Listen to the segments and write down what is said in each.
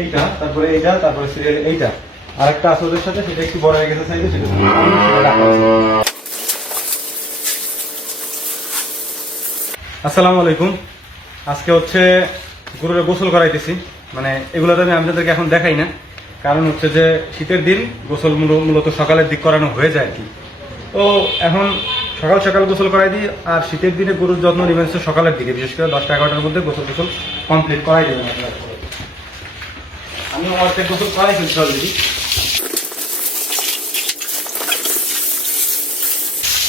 এইটা, তারপরে এইটা, তারপরে সিরিয়াল এইটা, আর একটা আছে ওদের সাথে, সেটা একটু বড় হয়ে গেছে সাইজে, সেটা আসসালামু আলাইকুম। আজকে হচ্ছে গরুরে গোসল করাইতেছি, মানে এগুলোতে আমি আপনাদেরকে এখন দেখাই না, কারণ হচ্ছে যে শীতের দিন গোসল মূলত সকালের দিক করানো হয়ে যায় আর কি। তো এখন সকাল সকাল গোসল করাই দিই, আর শীতের দিনে গরুর যত্ন নেবেন হচ্ছে সকালের দিকে, বিশেষ করে 10টা-11টার মধ্যে গোসল কমপ্লিট করাই দেবেন আপনারা। আমি অর্ধেক গোসল করাই ফেলছি অলরেডি।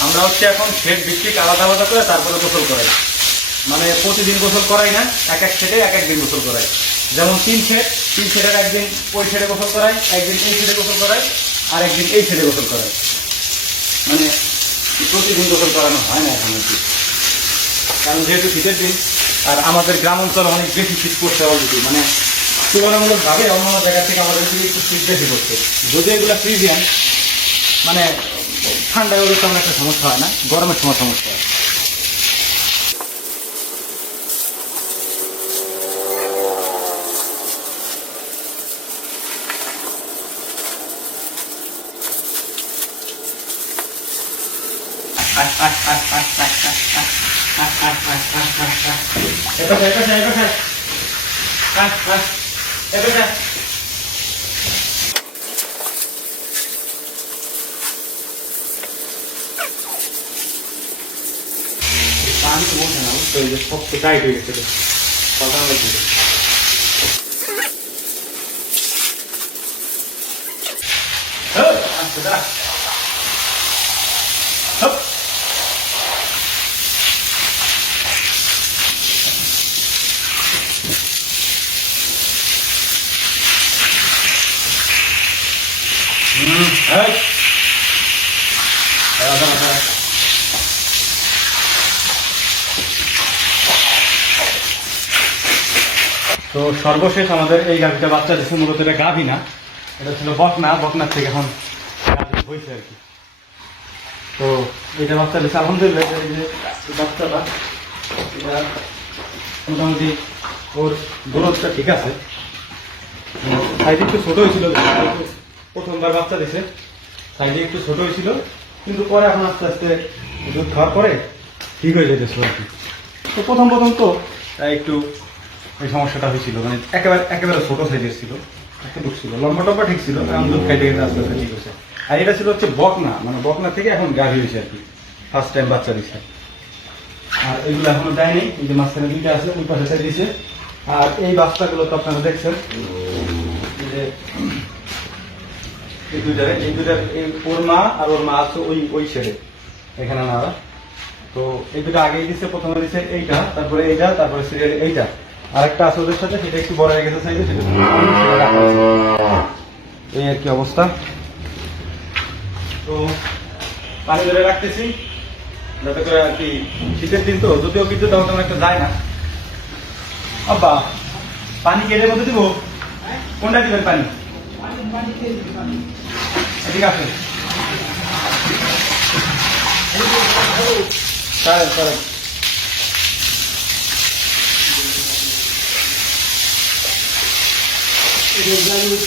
আমরা হচ্ছে এখন শেড ডিস্ট্রিক্ট আলাদা আলাদা করে তারপরে গোসল করাই, মানে প্রতিদিন গোসল করাই না, এক এক শেডে এক একদিন গোসল করাই। যেমন তিন শেডের একদিন ওই শেডে গোসল করাই, একদিন এই শেডে গোসল করাই, আর একদিন এই শেডে গোসল করাই, মানে প্রতিদিন গোসল করানো হয় না এখন আর কি। কারণ যেহেতু শীতের দিন, আর আমাদের গ্রাম অঞ্চলে অনেক বেশি শীত পড়ছে অলরেডি, মানে তুলনামূলকভাবে অন্য জায়গা থেকে আমাদের দিকে একটু শীত বেশি পড়ছে। যদি এগুলো ফ্রিজিয়ান, মানে ঠান্ডায় ওদের তেমন একটা সমস্যা হয় না, গরমের সময় সমস্যা হয়। পানি তো বলছে না, বুঝতে যে শক্ত টাইট হয়ে গেছে, সকাল লাগবে। আচ্ছা তো সর্বশেষ আমাদের এই গাভিটা বাচ্চা দিচ্ছে, মূলত এটা গাভি না, এটা ছিল বকনার থেকে এখন গাভি হয়েছে আর কি। তো এটা বাচ্চা দিচ্ছে আলহামদুলিল্লাহ। এই যে বাচ্চাটা, এটা মোটামুটি ওর গ্রোথটা ঠিক আছে। সাইডে একটু ছোট হয়েছিল, প্রথমবার বাচ্চা দিছে, সাইডে একটু ছোট হয়েছিল, কিন্তু পরে এখন আস্তে আস্তে দুধ খাওয়ার পরে ঠিক হয়ে যেতেছিল আর কি। তো প্রথম তো তাই একটু ওই সমস্যাটা হয়েছিল, মানে একেবারে ছোট সাইজের ছিল, একটু ছিল, লম্বা ঠিক ছিল, এখন দুধ খাইতে গেলে আস্তে আস্তে ঠিক হয়েছে। আর এটা ছিল হচ্ছে বকনা, মানে বকনা থেকে এখন গাভী হয়েছে আর কি, ফার্স্ট টাইম বাচ্চা দিচ্ছে। আর এগুলো এখনো দেয়নি, এই যে মাঝখানে দুইটা আছে, ওই পাশে সাইড দিছে। আর এই বাচ্চাগুলো তো আপনারা দেখছেন, এই দুইটার ওর মা আর ওর মা আছে ওই ছেড়ে এখানে না। তো এই দুটো আগেই দিচ্ছে, প্রথমে দিচ্ছে এইটা, তারপরে এইটা, তারপরে সিরিয়াল এইটা, আর একটা আছে ওদের সাথে, সেটা একটু বড় হয়ে গেছে সাইজে, সেটা এই আর কি অবস্থা। তো পানি ধরে রাখতেছি যাতে করে আর কি, শীতের দিন তো, যদিও কিন্তু তেমন একটা যায় না। আব্বা পানি কেটে মধ্যে দিব, কোনটা দিবেন পানি? ঠিক আছে, করেন।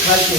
খাইতে